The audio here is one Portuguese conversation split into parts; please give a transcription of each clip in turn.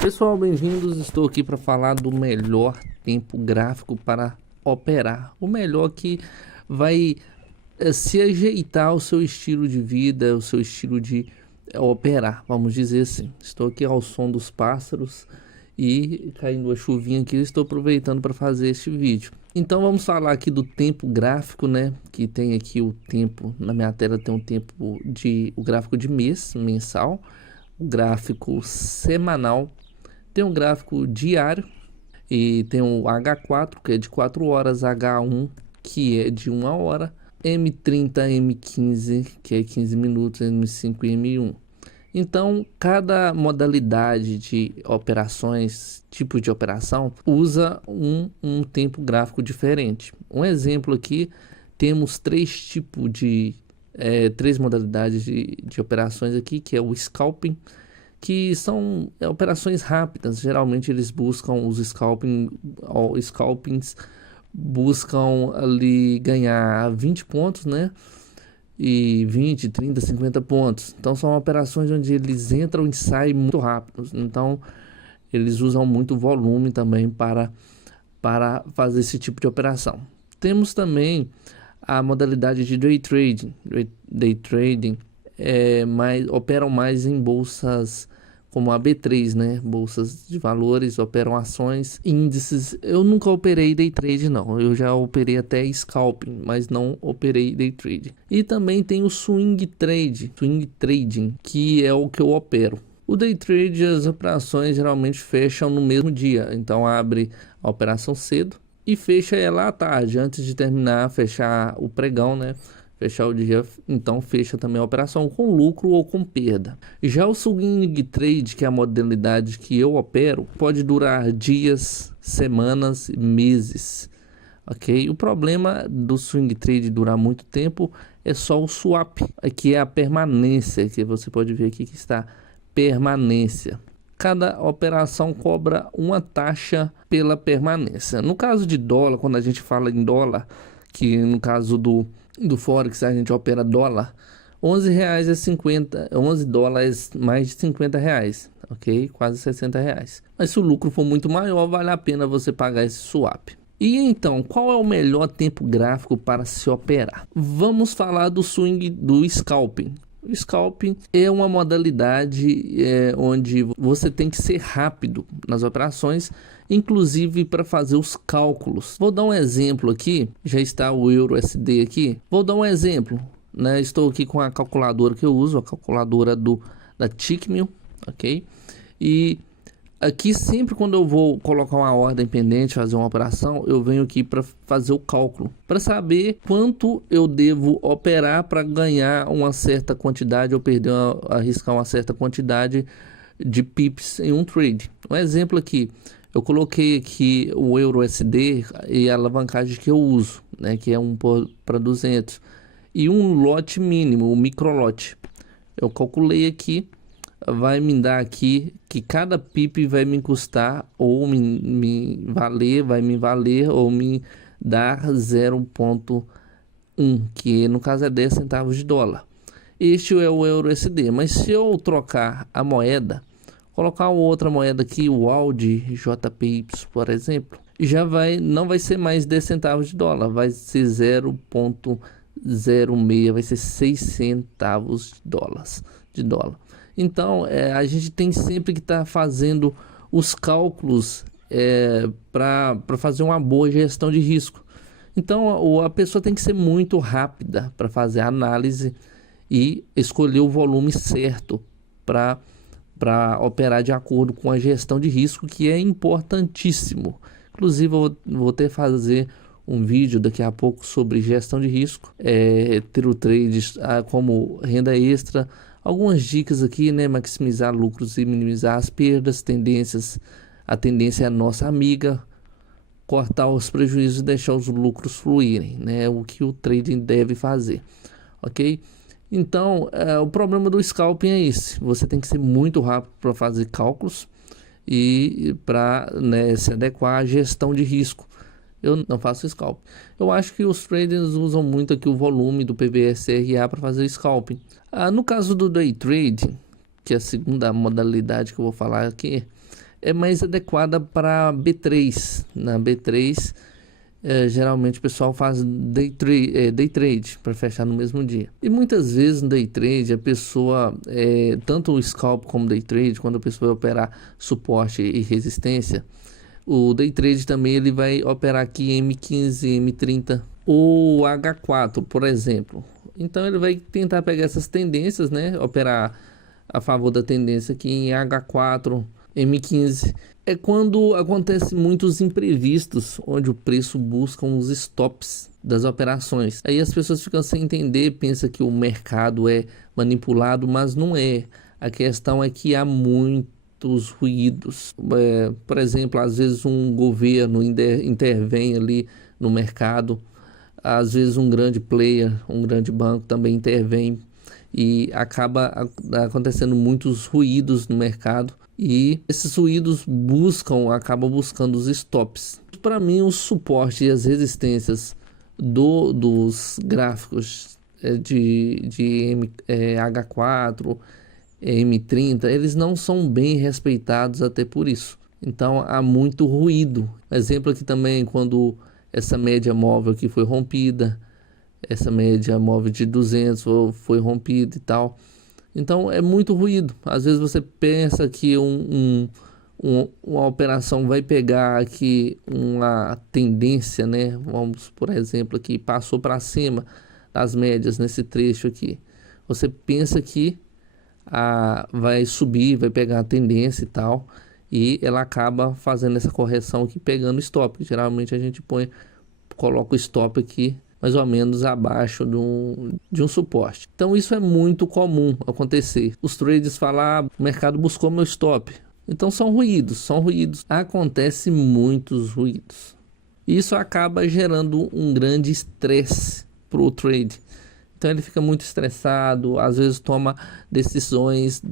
Pessoal, bem-vindos. Estou aqui para falar do melhor tempo gráfico para operar. O melhor que vai se ajeitar ao seu estilo de vida, ao seu estilo de operar, vamos dizer assim. Estou aqui ao som dos pássaros e caindo a chuvinha aqui, estou aproveitando para fazer este vídeo. Então vamos falar aqui do tempo gráfico, né? Que tem aqui o tempo, na minha tela tem o gráfico de mês, mensal, o gráfico semanal, tem um gráfico diário e tem o H4, que é de 4 horas, H1, que é de 1 hora, M30, M15, que é 15 minutos, M5 e M1. Então, cada modalidade de operações, tipo de operação, usa um tempo gráfico diferente. Um exemplo aqui, temos três modalidades de operações aqui, que é o scalping, que são operações rápidas. Geralmente eles buscam scalpings buscam ali ganhar 20 pontos, né? E 20, 30, 50 pontos. Então são operações onde eles entram e saem muito rápidos. Então eles usam muito volume também para fazer esse tipo de operação. Temos também a modalidade de day trading. Day trading operam mais em bolsas como a B3, né? Bolsas de valores, operam ações, índices. Eu nunca operei day trade, não. Eu já operei até scalping, mas não operei day trade. E também tem o swing trading, que é o que eu opero. O day trade, as operações geralmente fecham no mesmo dia. Então abre a operação cedo e fecha ela à tarde, antes de terminar, fechar o pregão, né? Fechar o dia, então fecha também a operação com lucro ou com perda. Já o swing trade, que é a modalidade que eu opero, pode durar dias, semanas, meses, ok? O problema do swing trade durar muito tempo é só o swap, que é a permanência, que você pode ver aqui que está permanência. Cada operação cobra uma taxa pela permanência. No caso de dólar, quando a gente fala em dólar, que no caso do Forex a gente opera dólar, 11 reais é 11 dólares mais de 50 reais, ok? Quase 60 reais. Mas se o lucro for muito maior, vale a pena você pagar esse swap. E então, qual é o melhor tempo gráfico para se operar? Vamos falar do scalping. O scalping é uma modalidade onde você tem que ser rápido nas operações, inclusive para fazer os cálculos. Vou dar um exemplo aqui, já está o EURUSD aqui. Vou dar um exemplo, né? Estou aqui com a calculadora que eu uso, a calculadora da Tickmill, ok? E aqui sempre quando eu vou colocar uma ordem pendente, fazer uma operação, eu venho aqui para fazer o cálculo, para saber quanto eu devo operar para ganhar uma certa quantidade ou arriscar uma certa quantidade de pips em um trade. Um exemplo aqui, eu coloquei aqui o EURUSD e a alavancagem que eu uso, né, que é 1 para 200, e um lote mínimo, um micro lote. Eu calculei aqui, vai me dar aqui que cada pip vai me custar ou vai me valer ou me dar 0,1, que no caso é 10 centavos de dólar. Este é o EURUSD, mas se eu trocar a moeda, colocar outra moeda aqui, o AUD JPY, por exemplo, não vai ser mais 10 centavos de dólar, vai ser 0,06, vai ser 6 centavos de dólar. Então, a gente tem sempre que estar fazendo os cálculos para fazer uma boa gestão de risco. Então, a pessoa tem que ser muito rápida para fazer a análise e escolher o volume certo para operar de acordo com a gestão de risco, que é importantíssimo. Inclusive, eu vou ter que fazer um vídeo daqui a pouco sobre gestão de risco, ter o trade como renda extra. Algumas dicas aqui, né? Maximizar lucros e minimizar as perdas, a tendência é a nossa amiga, cortar os prejuízos e deixar os lucros fluírem, né? O que o trading deve fazer, ok? Então, o problema do scalping é esse, você tem que ser muito rápido para fazer cálculos e para, né, se adequar à gestão de risco. Eu não faço scalp. Eu acho que os traders usam muito aqui o volume do PVSRA para fazer scalping. No caso do day trading, que é a segunda modalidade que eu vou falar aqui, é mais adequada para B3. Na B3, geralmente o pessoal faz day trade para fechar no mesmo dia. E muitas vezes no day trade a pessoa, tanto o scalp como day trade, quando a pessoa vai operar suporte e resistência, o day trade também ele vai operar aqui em M15, M30 ou H4, por exemplo. Então ele vai tentar pegar essas tendências, né? Operar a favor da tendência aqui em H4, M15. É quando acontece muitos imprevistos, onde o preço busca os stops das operações. Aí as pessoas ficam sem entender, pensam que o mercado é manipulado, mas não é. A questão é que há muitos ruídos. Por exemplo, às vezes um governo intervém ali no mercado. Às vezes um grande player, um grande banco também intervém e acaba acontecendo muitos ruídos no mercado, e esses ruídos acabam buscando os stops. Para mim, o suporte e as resistências dos gráficos de H4, M30, eles não são bem respeitados até por isso. Então há muito ruído. Exemplo aqui também, quando essa média móvel aqui foi rompida, essa média móvel de 200 foi rompida e tal. Então é muito ruído. Às vezes você pensa que uma operação vai pegar aqui uma tendência, né? Vamos, por exemplo, aqui passou para cima das médias nesse trecho aqui. Você pensa que vai subir, vai pegar a tendência e tal, e ela acaba fazendo essa correção aqui, pegando stop. Geralmente a gente coloca o stop aqui mais ou menos abaixo de um suporte. Então isso é muito comum acontecer. Os traders falam, o mercado buscou meu stop. Então são ruídos. Acontece muitos ruídos. Isso acaba gerando um grande estresse para o trade. Então ele fica muito estressado, às vezes toma decisões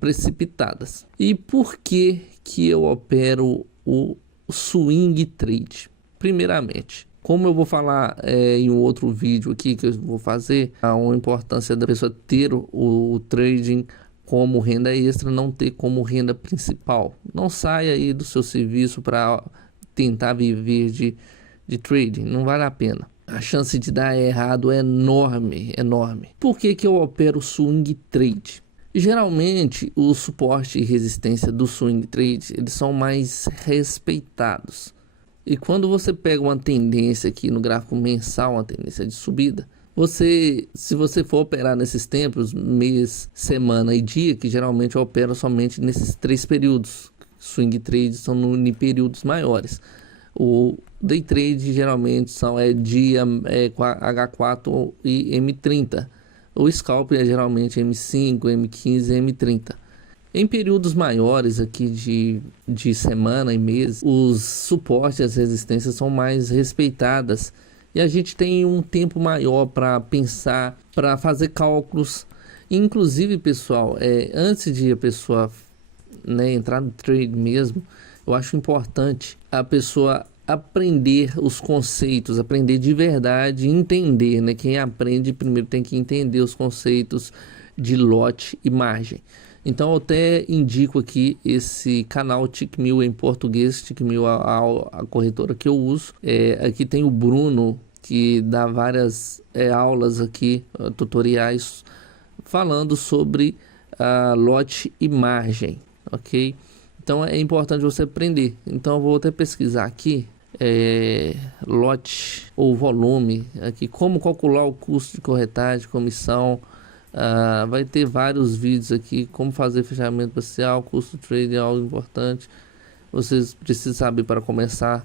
precipitadas. E por que eu opero o swing trade? Primeiramente, como eu vou falar em um outro vídeo aqui que eu vou fazer, a importância da pessoa ter o trading como renda extra, não ter como renda principal. Não saia aí do seu serviço para tentar viver de trading, não vale a pena. A chance de dar errado é enorme. Por que eu opero swing trade? Geralmente, o suporte e resistência do swing trade, eles são mais respeitados. E quando você pega uma tendência aqui no gráfico mensal, uma tendência de subida, se você for operar nesses tempos, mês, semana e dia, que geralmente eu opero somente nesses 3 períodos. Swing trade são em períodos maiores. O day trade geralmente dia com H4 e M30. O scalp é geralmente M5, M15 e M30. Em períodos maiores aqui de semana e mês, os suportes e as resistências são mais respeitadas. E a gente tem um tempo maior para pensar, para fazer cálculos. Inclusive, pessoal, antes de a pessoa entrar no trade mesmo, eu acho importante a pessoa aprender os conceitos, aprender de verdade, entender, né? Quem aprende primeiro tem que entender os conceitos de lote e margem. Então eu até indico aqui esse canal Tickmill em português, Tickmill a corretora que eu uso. Aqui tem o Bruno, que dá várias aulas aqui, tutoriais, falando sobre lote e margem, ok? Então é importante você aprender. Então eu vou até pesquisar aqui lote ou volume, aqui como calcular o custo de corretagem, comissão. Vai ter vários vídeos aqui, como fazer fechamento parcial, custo de trade é algo importante, vocês precisam saber para começar.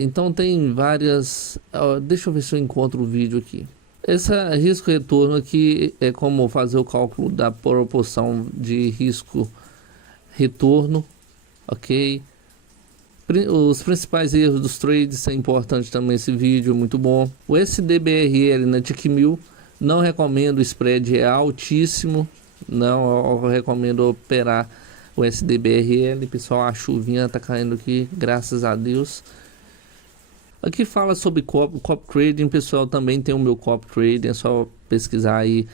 Então tem várias, deixa eu ver se eu encontro o vídeo aqui. Esse risco retorno aqui é como fazer o cálculo da proporção de risco retorno, ok? Os principais erros dos trades, é importante também esse vídeo, muito bom. O SDBRL na Tickmill, não recomendo, o spread é altíssimo, não eu recomendo operar o SDBRL. Pessoal, a chuvinha tá caindo aqui, graças a Deus. Aqui fala sobre cop trading, pessoal, também tem o meu cop trading, é só pesquisar aí,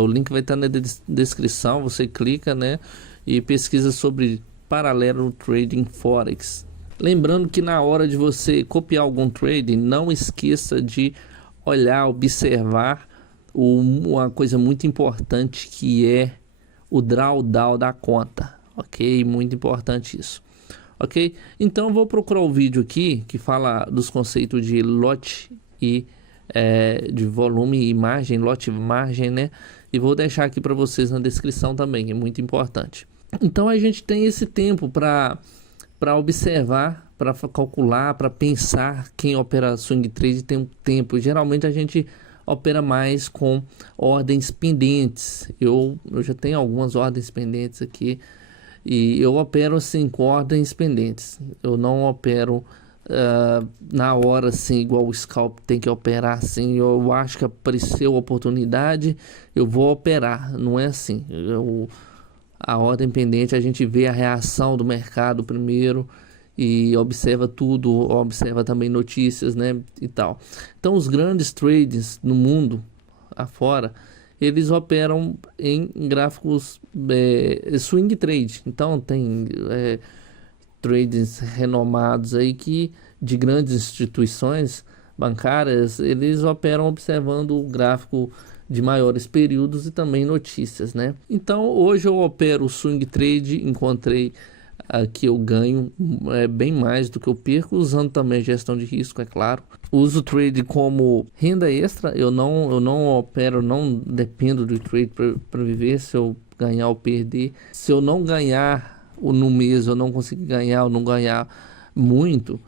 o link vai estar na descrição, você clica, né, e pesquisa sobre paralela no trading forex. Lembrando que na hora de você copiar algum trade, não esqueça de olhar, observar uma coisa muito importante, que é o drawdown da conta, ok? Muito importante isso, ok? Então eu vou procurar o vídeo aqui que fala dos conceitos de lote e de volume e margem, lote e margem, né? E vou deixar aqui para vocês na descrição também, é muito importante. Então a gente tem esse tempo para observar, para calcular, para pensar. Quem opera swing trade tem um tempo. Geralmente a gente opera mais com ordens pendentes. Eu já tenho algumas ordens pendentes aqui e eu opero assim com ordens pendentes. Eu não opero na hora assim, igual o scalp tem que operar assim. Eu acho que apareceu a oportunidade, eu vou operar. Não é assim. A ordem pendente, a gente vê a reação do mercado primeiro e observa tudo, observa também notícias, né, e tal. Então os grandes traders no mundo afora, eles operam em gráficos swing trade. Então tem traders renomados aí que de grandes instituições bancárias, eles operam observando o gráfico de maiores períodos e também notícias, né? Então hoje eu opero o swing trade, encontrei que eu ganho bem mais do que eu perco, usando também gestão de risco, é claro. Uso o trade como renda extra. Eu não opero, não dependo do trade para viver. Se eu ganhar ou perder, se eu não ganhar no mês, eu não conseguir ganhar ou não ganhar muito,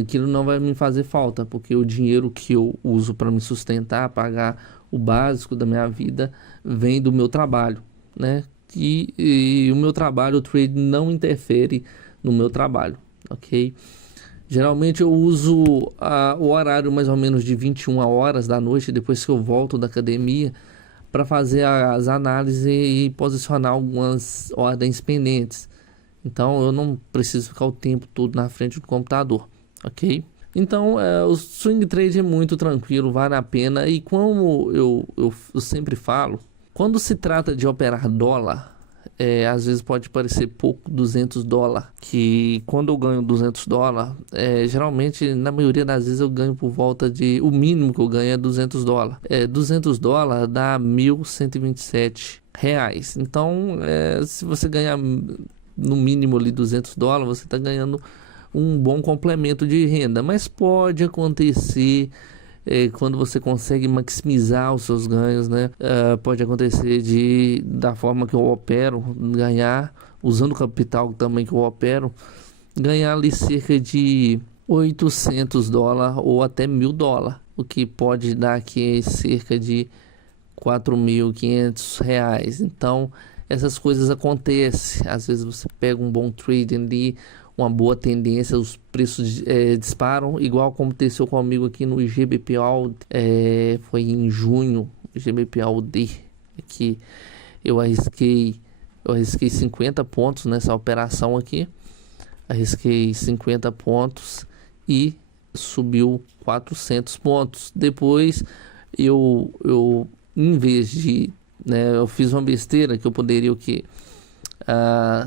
aquilo não vai me fazer falta, porque o dinheiro que eu uso para me sustentar, pagar o básico da minha vida, vem do meu trabalho, né? E o meu trabalho, o trade não interfere no meu trabalho, ok? Geralmente eu uso o horário mais ou menos de 21 horas da noite, depois que eu volto da academia, para fazer as análises e posicionar algumas ordens pendentes. Então eu não preciso ficar o tempo todo na frente do computador, ok? Então o swing trade é muito tranquilo, vale a pena. E como eu sempre falo, quando se trata de operar dólar, às vezes pode parecer pouco, $200, que quando eu ganho $200, geralmente na maioria das vezes eu ganho por volta de, o mínimo que eu ganho é $200. $200 dá R$1.127. Então se você ganhar no mínimo ali $200, você está ganhando um bom complemento de renda. Mas pode acontecer quando você consegue maximizar os seus ganhos, né? Pode acontecer da forma que eu opero, ganhar, usando o capital também que eu opero, ganhar ali cerca de $800 ou até $1.000, o que pode dar aqui cerca de R$4.500. Então essas coisas acontecem. Às vezes você pega um bom trade ali, uma boa tendência, os preços disparam, igual aconteceu comigo aqui no GBPAUD, foi em junho, GBPAUD, que eu arrisquei 50 pontos nessa operação aqui, arrisquei 50 pontos e subiu 400 pontos. Depois eu em vez de, né, eu fiz uma besteira que eu poderia o que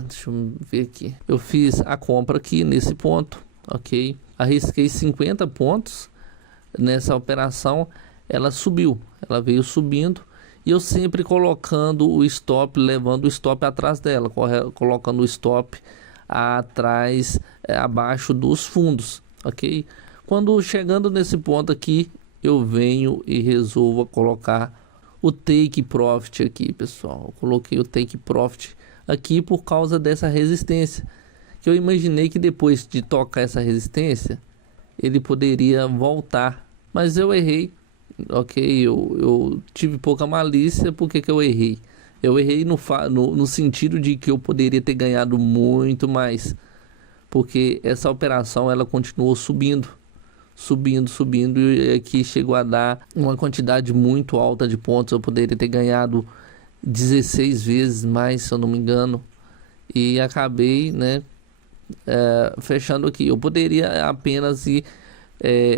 deixa eu ver aqui. Eu fiz a compra aqui nesse ponto, ok? Arrisquei 50 pontos nessa operação. Ela subiu, ela veio subindo e eu sempre colocando o stop, levando o stop atrás dela, colocando o stop atrás, abaixo dos fundos, ok? Quando chegando nesse ponto aqui, eu venho e resolvo colocar o take profit aqui, pessoal. Eu coloquei o take profit aqui por causa dessa resistência, que eu imaginei que depois de tocar essa resistência ele poderia voltar, mas eu errei, ok? Eu tive pouca malícia. Por que eu errei? Eu errei no sentido de que eu poderia ter ganhado muito mais, porque essa operação ela continuou subindo e aqui chegou a dar uma quantidade muito alta de pontos. Eu poderia ter ganhado 16 vezes mais, se eu não me engano, e acabei, né, fechando aqui. Eu poderia apenas ir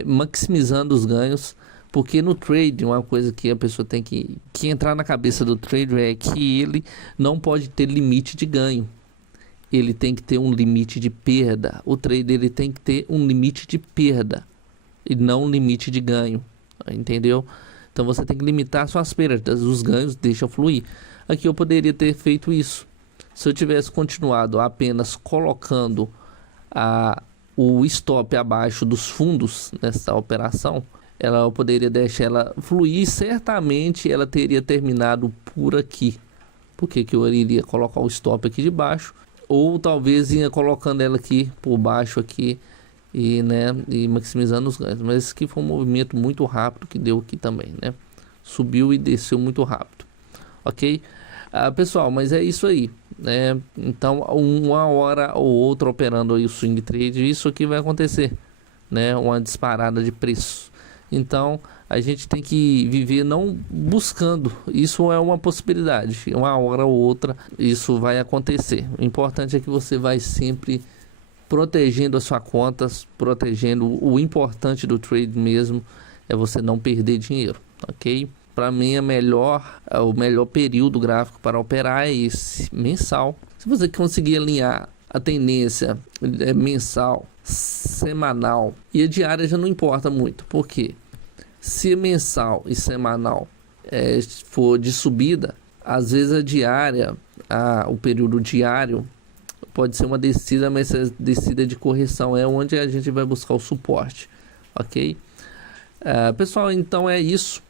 maximizando os ganhos, porque no trade uma coisa que a pessoa tem que entrar na cabeça do trader é que ele não pode ter limite de ganho. ele tem que ter um limite de perda. O trader ele tem que ter um limite de perda e não um limite de ganho, entendeu? Então você tem que limitar suas perdas, os ganhos deixa fluir. Aqui eu poderia ter feito isso. Se eu tivesse continuado apenas colocando o stop abaixo dos fundos nessa operação, eu poderia deixar ela fluir, certamente ela teria terminado por aqui. Porque que eu iria colocar o stop aqui de baixo, ou talvez ia colocando ela aqui por baixo aqui e, né, e maximizando os ganhos. Mas esse aqui foi um movimento muito rápido que deu aqui também, né? Subiu e desceu muito rápido, ok? Pessoal, mas é isso aí, né? Então, uma hora ou outra operando aí o swing trade, isso aqui vai acontecer, né? Uma disparada de preço. Então, a gente tem que viver não buscando. Isso é uma possibilidade. Uma hora ou outra isso vai acontecer. O importante é que você vai sempre protegendo as suas contas, protegendo. O importante do trade mesmo é você não perder dinheiro, ok? Para mim o melhor período gráfico para operar é esse, mensal. Se você conseguir alinhar a tendência mensal, semanal e a diária já não importa muito. Por quê? Se mensal e semanal for de subida, às vezes a diária, o período diário pode ser uma descida, mas essa descida de correção é onde a gente vai buscar o suporte, ok? Pessoal, então é isso.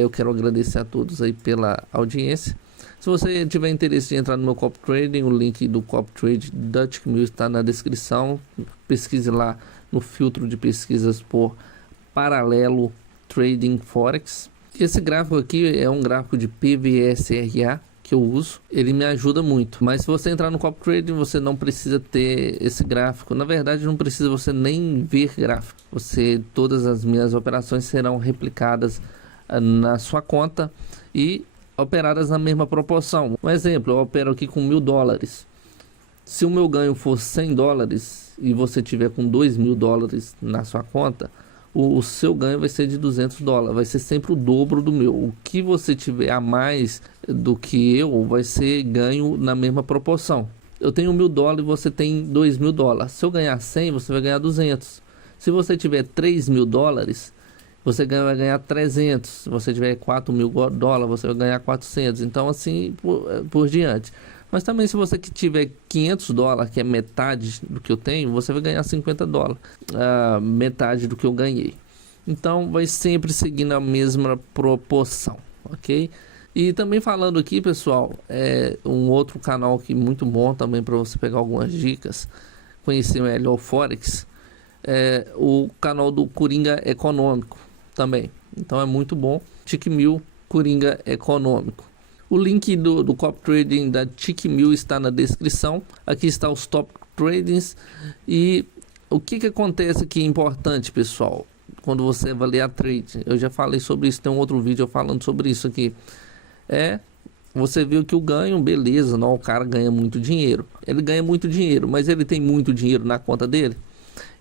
Eu quero agradecer a todos aí pela audiência. Se você tiver interesse de entrar no meu Copy Trading, o link do Copy Trade da TickMill está na descrição. Pesquise lá no filtro de pesquisas por Paralelo Trading Forex. Esse gráfico aqui é um gráfico de PVSRA que eu uso. Ele me ajuda muito. Mas se você entrar no Copy Trading, você não precisa ter esse gráfico. Na verdade, não precisa você nem ver gráfico. Todas as minhas operações serão replicadas na sua conta e operadas na mesma proporção. Um exemplo, eu opero aqui com $1.000. Se o meu ganho for $100 e você tiver com $2.000 na sua conta, o seu ganho vai ser de $200, vai ser sempre o dobro do meu. O que você tiver a mais do que eu vai ser ganho na mesma proporção. Eu tenho $1.000 e você tem $2.000. Se eu ganhar 100, você vai ganhar 200. Se você tiver $3.000, você vai ganhar 300. Se você tiver $4.000, você vai ganhar 400. Então assim por diante. Mas também se você que tiver $500, que é metade do que eu tenho, você vai ganhar $50, metade do que eu ganhei. Então vai sempre seguindo a mesma proporção, ok? E também falando aqui, pessoal, um outro canal aqui muito bom também para você pegar algumas dicas, conhecer melhor o Forex, o canal do Coringa Econômico também. Então é muito bom. TickMill Coringa Econômico. O link do Copy Trading da TickMill está na descrição. Aqui está os top tradings. E o que acontece aqui é importante, pessoal, quando você avaliar trade. Eu já falei sobre isso, tem um outro vídeo falando sobre isso aqui. Você viu que o ganho, beleza, não, o cara ganha muito dinheiro. Ele ganha muito dinheiro, mas ele tem muito dinheiro na conta dele.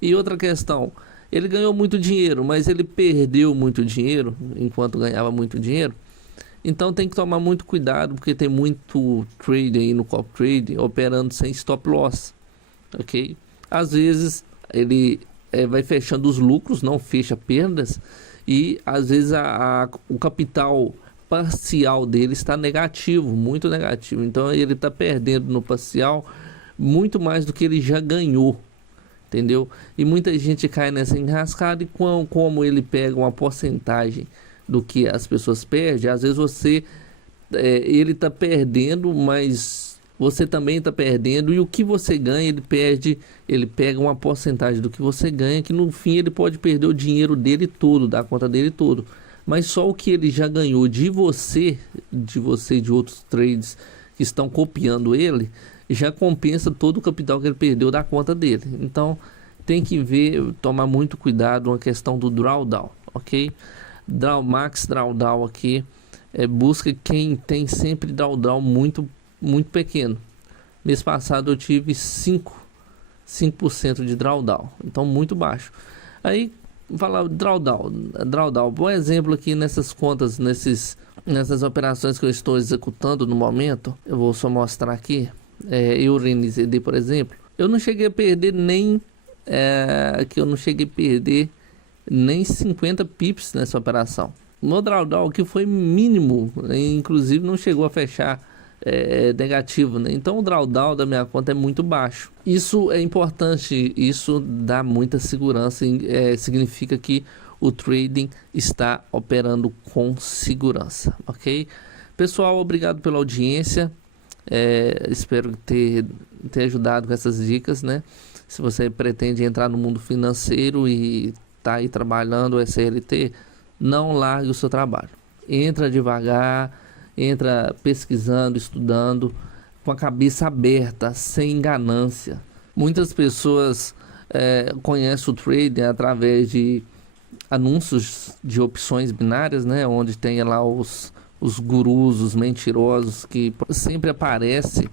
E outra questão, ele ganhou muito dinheiro, mas ele perdeu muito dinheiro enquanto ganhava muito dinheiro. Então tem que tomar muito cuidado, porque tem muito trade aí no Copy Trading operando sem stop loss, ok? Às vezes ele vai fechando os lucros, não fecha perdas, e às vezes o capital parcial dele está negativo, muito negativo. Então ele está perdendo no parcial muito mais do que ele já ganhou, entendeu? E muita gente cai nessa enrascada, e como ele pega uma porcentagem do que as pessoas perdem, às vezes ele está perdendo, mas você também está perdendo, e o que você ganha ele pega uma porcentagem do que você ganha, que no fim ele pode perder o dinheiro dele todo, da conta dele todo, mas só o que ele já ganhou de você e de outros trades que estão copiando ele, já compensa todo o capital que ele perdeu da conta dele. Então tem que tomar muito cuidado na questão do drawdown, ok? Max drawdown aqui, busca quem tem sempre drawdown muito pequeno. Mês passado eu tive 5% de drawdown, então muito baixo. Aí falar drawdown, bom exemplo aqui nessas contas, nessas operações que eu estou executando no momento. Eu vou só mostrar aqui Euro NZD, por exemplo, eu não cheguei a perder nem nem 50 pips nessa operação. No drawdown, que foi mínimo, inclusive não chegou a fechar negativo, né? Então o drawdown da minha conta é muito baixo. Isso é importante, isso dá muita segurança, significa que o trading está operando com segurança, ok? Pessoal, obrigado pela audiência, espero ter ajudado com essas dicas, né? Se você pretende entrar no mundo financeiro e está aí trabalhando o SLT, não largue o seu trabalho. Entra devagar, entra pesquisando, estudando, com a cabeça aberta, sem ganância. Muitas pessoas conhecem o trading através de anúncios de opções binárias, né? Onde tem lá os gurus, os mentirosos que sempre aparecem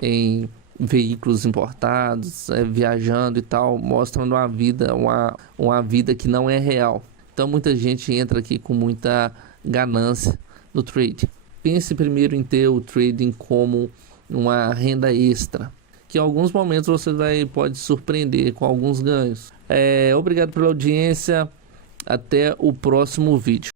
em veículos importados, viajando e tal, mostrando uma vida que não é real. Então muita gente entra aqui com muita ganância no trading. Pense primeiro em ter o trading como uma renda extra, que em alguns momentos você pode surpreender com alguns ganhos. Obrigado pela audiência, até o próximo vídeo.